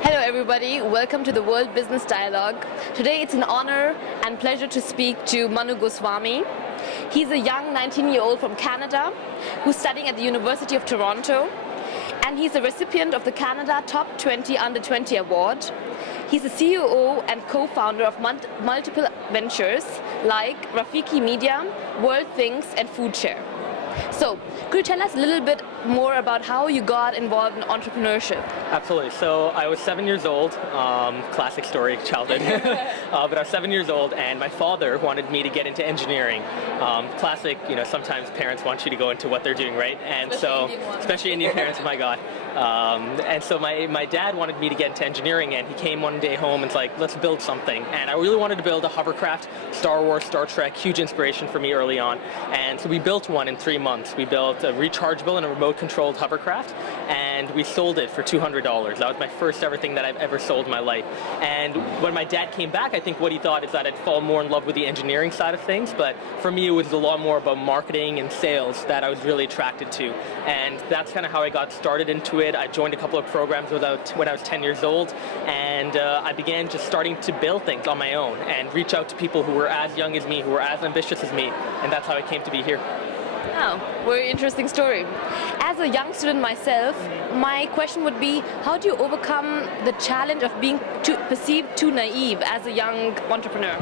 Hello everybody, welcome to the World Business Dialogue. Today it's an honor and pleasure to speak to Manu Goswami. He's a young 19-year-old from Canada who's studying at the University of Toronto, and he's a recipient of the Canada Top 20 Under 20 Award. He's a CEO and co-founder of multiple ventures like Rafiki Media, World Things and Foodshare. So, could you tell us a little bit more about how you got involved in entrepreneurship? Absolutely. So I was 7 years old, classic story, childhood, but I was 7 years old and my father wanted me to get into engineering. Classic, sometimes parents want you to go into what they're doing, right? And especially Indian parents, oh my God. And so my dad wanted me to get into engineering, and he came one day home and was like, let's build something. And I really wanted to build a hovercraft, Star Wars, Star Trek, huge inspiration for me early on. And so we built one in 3 months. We built a rechargeable and a remote controlled hovercraft, and we sold it for $200. That was my first ever thing that I've ever sold in my life. And when my dad came back, I think what he thought is that I'd fall more in love with the engineering side of things, but for me it was a lot more about marketing and sales that I was really attracted to. And that's kind of how I got started into it. I joined a couple of programs when I was 10 years old, and I began just starting to build things on my own and reach out to people who were as young as me, who were as ambitious as me, and that's how I came to be here. Oh, very interesting story. As a young student myself, my question would be, how do you overcome the challenge of being perceived too naive as a young entrepreneur?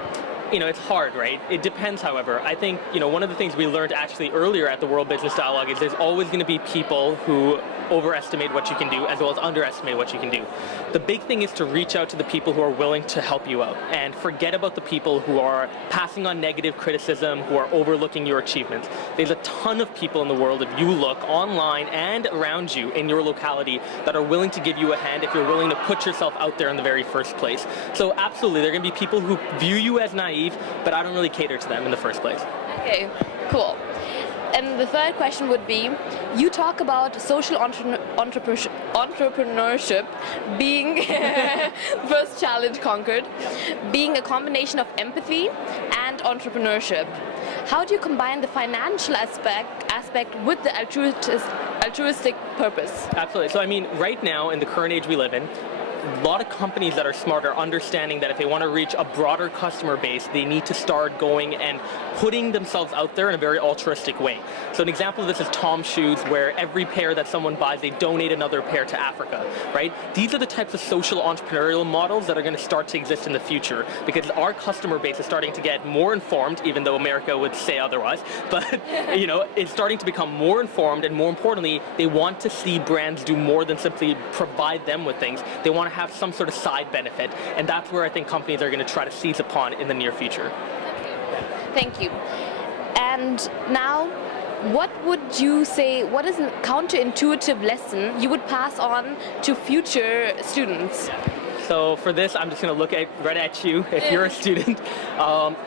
It's hard, right? It depends, however. I think, one of the things we learned actually earlier at the World Business Dialogue is there's always going to be people who overestimate what you can do as well as underestimate what you can do. The big thing is to reach out to the people who are willing to help you out and forget about the people who are passing on negative criticism, who are overlooking your achievements. There's a ton of people in the world, if you look online and around you in your locality, that are willing to give you a hand if you're willing to put yourself out there in the very first place. So absolutely, there are going to be people who view you as naive, but I don't really cater to them in the first place. Okay, cool. And the third question would be, you talk about social entrepreneurship being first challenge conquered, being a combination of empathy and entrepreneurship. How do you combine the financial aspect with the altruistic purpose? Absolutely. So right now in the current age we live in, a lot of companies that are smart are understanding that if they want to reach a broader customer base, they need to start going and putting themselves out there in a very altruistic way. So an example of this is Tom's shoes, where every pair that someone buys, they donate another pair to Africa, right? These are the types of social entrepreneurial models that are going to start to exist in the future, because our customer base is starting to get more informed, even though America would say otherwise, but it's starting to become more informed, and more importantly, they want to see brands do more than simply provide them with things. They want to have some sort of side benefit, and that's where I think companies are going to try to seize upon in the near future. Thank you. And now, what would you say, what is a counterintuitive lesson you would pass on to future students? So for this, I'm just going to look right at you. If you're a student,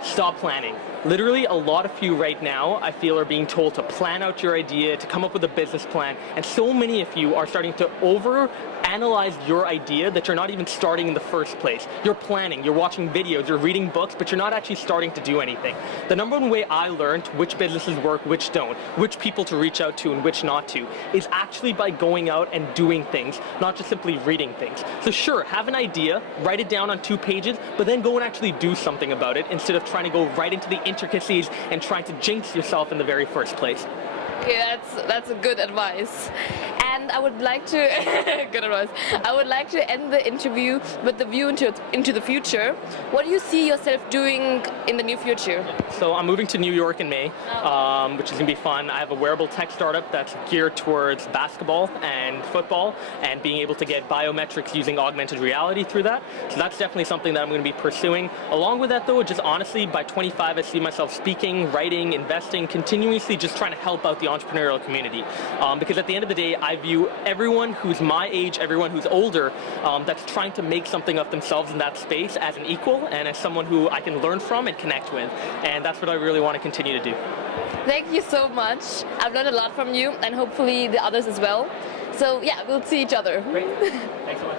stop planning. Literally, a lot of you right now, I feel, are being told to plan out your idea, to come up with a business plan, and so many of you are starting to overanalyze your idea that you're not even starting in the first place. You're planning, you're watching videos, you're reading books, but you're not actually starting to do anything. The number one way I learned which businesses work, which don't, which people to reach out to and which not to, is actually by going out and doing things, not just simply reading things. So sure, have an idea, write it down on 2 pages, but then go and actually do something about it instead of trying to go right into the intricacies and trying to jinx yourself in the very first place. Okay, that's a good advice. And I would like to good advice. I would like to end the interview with the view into the future. What do you see yourself doing in the near future? So I'm moving to New York in May, which is going to be fun. I have a wearable tech startup that's geared towards basketball and football, and being able to get biometrics using augmented reality through that. So that's definitely something that I'm going to be pursuing. Along with that, though, just honestly, by 25, I see myself speaking, writing, investing, continuously just trying to help out the entrepreneurial community. Because at the end of the day, I view everyone who's my age, everyone who's older, that's trying to make something of themselves in that space as an equal and as someone who I can learn from and connect with. And that's what I really want to continue to do. Thank you so much. I've learned a lot from you, and hopefully the others as well. So yeah, we'll see each other. Great. Thanks so much.